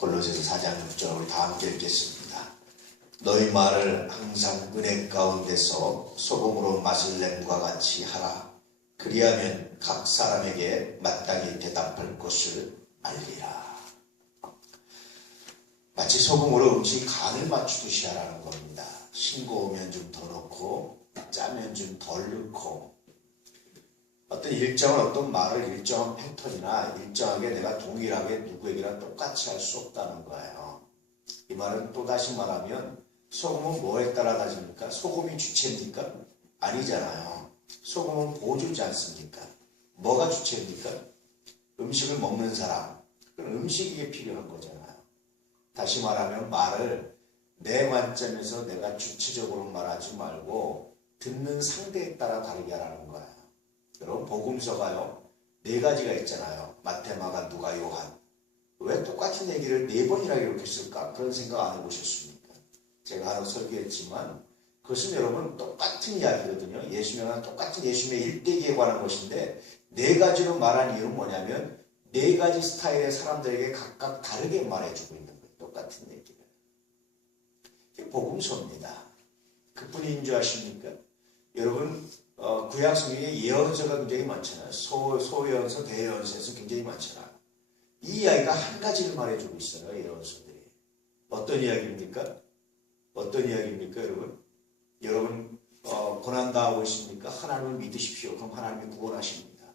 골로새서 4장 6절 우리 다 함께 읽겠습니다. 너희 말을 항상 은혜 가운데서 소금으로 맛을 냄과 같이 하라. 그리하면 각 사람에게 마땅히 대답할 것을 알리라. 마치 소금으로 음식 간을 맞추듯이 하라는 겁니다. 싱거우면 좀 더 넣고 짜면 좀 덜 넣고 어떤 일정한 어떤 말을 일정한 패턴이나 일정하게 내가 동일하게 누구에게나 똑같이 할 수 없다는 거예요. 이 말은 또다시 말하면 소금은 뭐에 따라 다집니까? 소금이 주체입니까? 아니잖아요. 소금은 보조지 않습니까? 뭐가 주체입니까? 음식을 먹는 사람. 그럼 음식이 필요한 거잖아요. 다시 말하면 말을 내 관점에서 내가 주체적으로 말하지 말고 듣는 상대에 따라 다르게 하라는 거예요. 여러분 복음서가요 4가지가 있잖아요. 마태, 마가, 누가, 요한. 왜 똑같은 얘기를 4번이나 기록했을까? 그런 생각 안 해보셨습니까? 제가 하나 설교했지만 그것은 여러분 똑같은 이야기거든요. 예수님과 똑같은 예수님의 일대기에 관한 것인데 4가지로 말한 이유는 뭐냐면 4가지 스타일의 사람들에게 각각 다르게 말해주고 있는 거예요. 똑같은 얘기를. 이게 복음서입니다. 그뿐인 줄 아십니까? 여러분 구약 성경에 예언서가 굉장히 많잖아요. 소예언서, 대예언서에서 굉장히 많잖아요. 이 이야기가 한 가지를 말해주고 있어요. 예언서들이. 어떤 이야기입니까? 어떤 이야기입니까 여러분? 여러분 고난당하고 있습니까? 하나님을 믿으십시오. 그럼 하나님이 구원하십니다.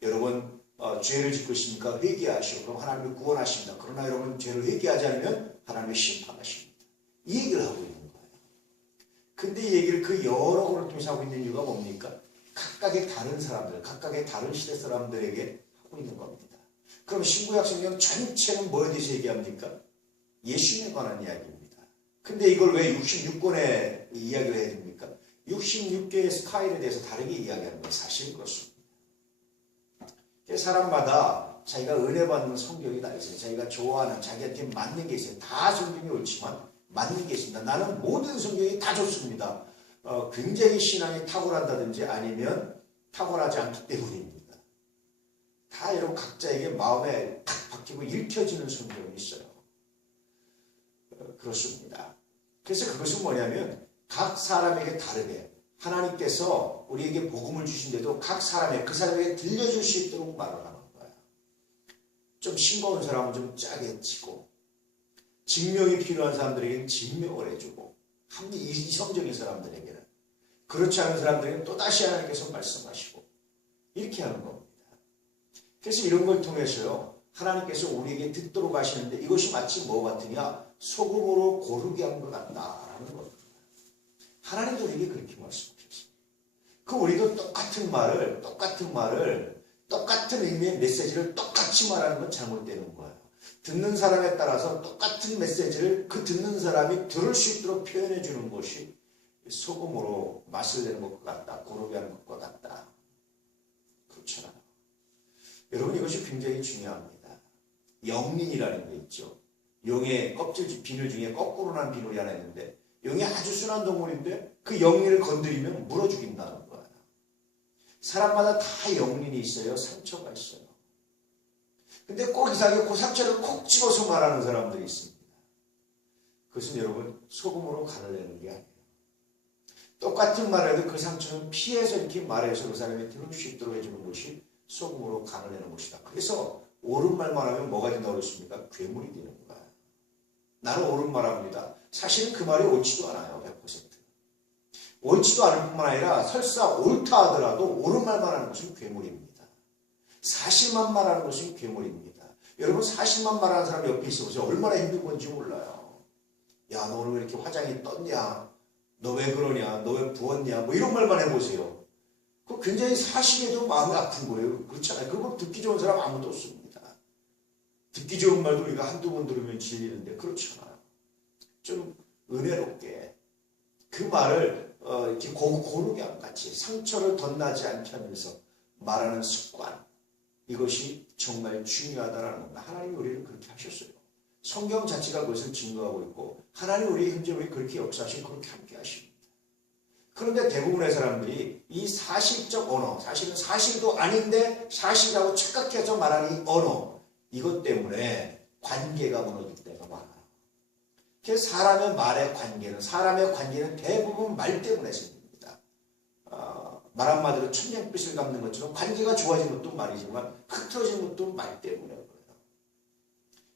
여러분 죄를 짓고 있습니까? 회개하시오. 그럼 하나님이 구원하십니다. 그러나 여러분 죄를 회개하지 않으면 하나님이 심판하십니다. 이 얘기를 하고 있는 거예요. 근데 이 얘기를 그 여러 권을 통해서 하고 있는 이유가 뭡니까? 각각의 다른 사람들, 각각의 다른 시대 사람들에게 하고 있는 겁니다. 그럼 신구약 성경 전체는 뭐에 대해서 얘기합니까? 예수님에 관한 이야기입니다. 근데 이걸 왜 66권에 이야기를 해야 됩니까? 66개의 스타일에 대해서 다르게 이야기하는 건 사실 그렇습니다. 사람마다 자기가 은혜 받는 성경이 다 있어요. 자기가 좋아하는, 자기한테 맞는 게 있어요. 다 성경이 옳지만 맞는 게 있습니다. 나는 모든 성경이 다 좋습니다. 굉장히 신앙이 탁월한다든지 아니면 탁월하지 않기 때문입니다. 다 여러분 각자에게 마음에 탁 박히고 읽혀지는 성경이 있어요. 그렇습니다. 그래서 그것은 뭐냐면 각 사람에게 다르게 하나님께서 우리에게 복음을 주신데도 각 사람의 그 사람에게 들려줄 수 있도록 말을 하는 거예요. 좀 싱거운 사람은 좀 짜게 치고 증명이 필요한 사람들에게는 증명을 해주고 이성적인 사람들에게는 그렇지 않은 사람들에게는 또다시 하나님께서 말씀하시고 이렇게 하는 겁니다. 그래서 이런 걸 통해서요 하나님께서 우리에게 듣도록 하시는데 이것이 마치 뭐 같으냐 소금으로 고르게 한 것 같다라는 겁니다. 하나님도 우리에게 그렇게 말씀하셨어요. 그 우리도 똑같은 말을 똑같은 의미의 메시지를 똑같이 말하는 건 잘못되는 거예요. 듣는 사람에 따라서 똑같은 메시지를 그 듣는 사람이 들을 수 있도록 표현해 주는 것이 소금으로 맛을 내는 것과 같다. 고르게 하는 것과 같다. 그렇잖아요. 여러분 이것이 굉장히 중요합니다. 영린이라는 게 있죠. 용의 껍질 비늘 중에 거꾸로 난 비늘이 하나 있는데 용이 아주 순한 동물인데 그 영린을 건드리면 물어 죽인다는 거예요. 사람마다 다 영린이 있어요. 상처가 있어요. 근데 꼭 이상하게 그 상처를 콕 집어서 말하는 사람들이 있습니다. 그것은 여러분 소금으로 간을 내는 게 아니에요. 똑같은 말을 해도 그 상처는 피해서 이렇게 말해서 그 사람이 들을 수 있도록 해주는 것이 소금으로 간을 내는 것이다. 그래서 옳은 말만 하면 뭐가 된다고 그랬습니까? 괴물이 되는 거야. 나는 옳은 말 합니다. 사실은 그 말이 옳지도 않아요. 100%. 옳지도 않을 뿐만 아니라 설사 옳다 하더라도 옳은 말만 하는 것은 괴물입니다. 사실만 말하는 것은 괴물입니다. 여러분 사실만 말하는 사람 옆에 있어보세요. 얼마나 힘든 건지 몰라요. 야, 너 오늘 왜 이렇게 화장이 떴냐? 너 왜 그러냐? 너 왜 부었냐? 뭐 이런 말만 해보세요. 그거 굉장히 사실에도 마음이 아픈 거예요. 그렇잖아요. 그거 듣기 좋은 사람 아무도 없습니다. 듣기 좋은 말도 우리가 한두 번 들으면 질리는데 그렇잖아요. 좀 은혜롭게 그 말을 이렇게 고르게 같이 상처를 덧나지 않게 하면서 말하는 습관 이것이 정말 중요하다는 겁니다. 하나님이 우리를 그렇게 하셨어요. 성경 자체가 그것을 증거하고 있고 하나님 우리 현재 우리 그렇게 역사하시고 그렇게 함께 하십니다. 그런데 대부분의 사람들이 이 사실적 언어, 사실은 사실도 아닌데 사실이라고 착각해서 말하는 이 언어 이것 때문에 관계가 무너질 때가 많아요. 그래서 사람의 관계는 대부분 말 때문에 생깁니다. 말 한마디로 천냥빛을 갚는 것처럼 관계가 좋아진 것도 말이지만 흐트러진 것도 말 때문에 그래요.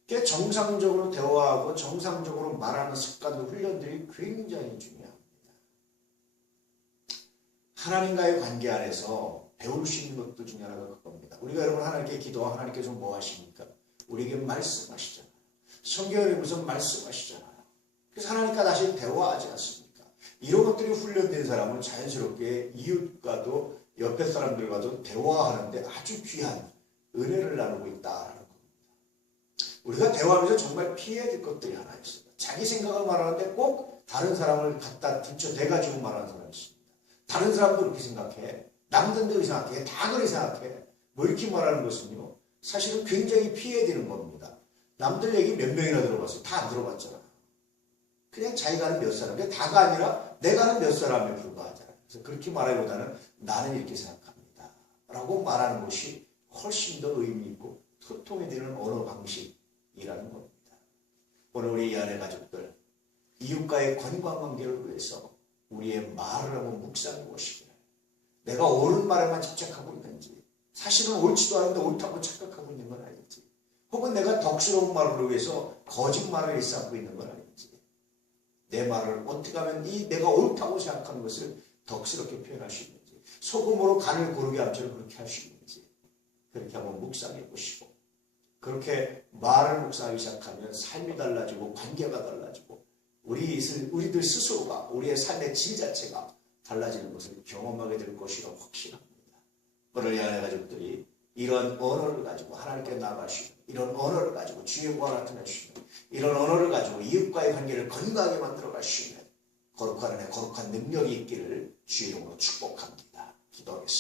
그래서 정상적으로 대화하고 정상적으로 말하는 습관과 훈련들이 굉장히 중요합니다. 하나님과의 관계 안에서 배울 수 있는 것들 중에 하나가 그겁니다. 우리가 여러분 하나님께 기도하고 하나님께서 뭐 하십니까? 우리에게 말씀하시잖아요. 성경에 무슨 말씀하시잖아요. 그래서 하나님과 다시 대화하지 않습니까? 이런 것들이 훈련된 사람은 자연스럽게 이웃과도 옆에 사람들과도 대화하는데 아주 귀한 은혜를 나누고 있다라는 겁니다. 우리가 대화하면서 정말 피해야 될 것들이 하나 있습니다. 자기 생각을 말하는데 꼭 다른 사람을 갖다 붙여대가지고 말하는 사람이 있습니다. 다른 사람도 그렇게 생각해. 남들도 그렇게 생각해. 다 그렇게 생각해. 뭐 이렇게 말하는 것은요. 사실은 굉장히 피해야 되는 겁니다. 남들 얘기 몇 명이나 들어봤어요. 다 안 들어봤잖아. 그냥 자기가 하는 몇 사람. 다가 아니라 내가 하는 몇 사람에 불과하잖아. 그래서 그렇게 말하기보다는 나는 이렇게 생각합니다. 라고 말하는 것이 훨씬 더 의미 있고 소통이 되는 언어 방식이라는 겁니다. 오늘 우리 이 안의 가족들, 이웃과의 건강관계를 위해서 우리의 말을 하고 묵상해 보시기를. 내가 옳은 말에만 집착하고 있는지, 사실은 옳지도 않은데 옳다고 착각하고 있는 건 아닌지, 혹은 내가 덕스러운 말을 위해서 거짓말을 일삼고 있는 건 아닌지, 내 말을 어떻게 하면 내가 옳다고 생각하는 것을 덕스럽게 표현할 수 있는지, 소금으로 간을 고르게 함처럼 그렇게 할 수 있는지, 그렇게 한번 묵상해 보시고, 그렇게 말을 묵상하기 시작하면 삶이 달라지고 관계가 달라지고 우리들 스스로가 우리의 삶의 질 자체가 달라지는 것을 경험하게 될 것이라고 확신합니다. 오늘 이 안의 가족들이 이런 언어를 가지고 하나님께 나아가시고, 이런 언어를 가지고 주의 구원 나타내시고, 이런 언어를 가지고 이웃과의 관계를 건강하게 만들어 가시는 거룩한 은혜, 거룩한 능력이 있기를 주의 이름으로 축복합니다. 기도하겠습니다.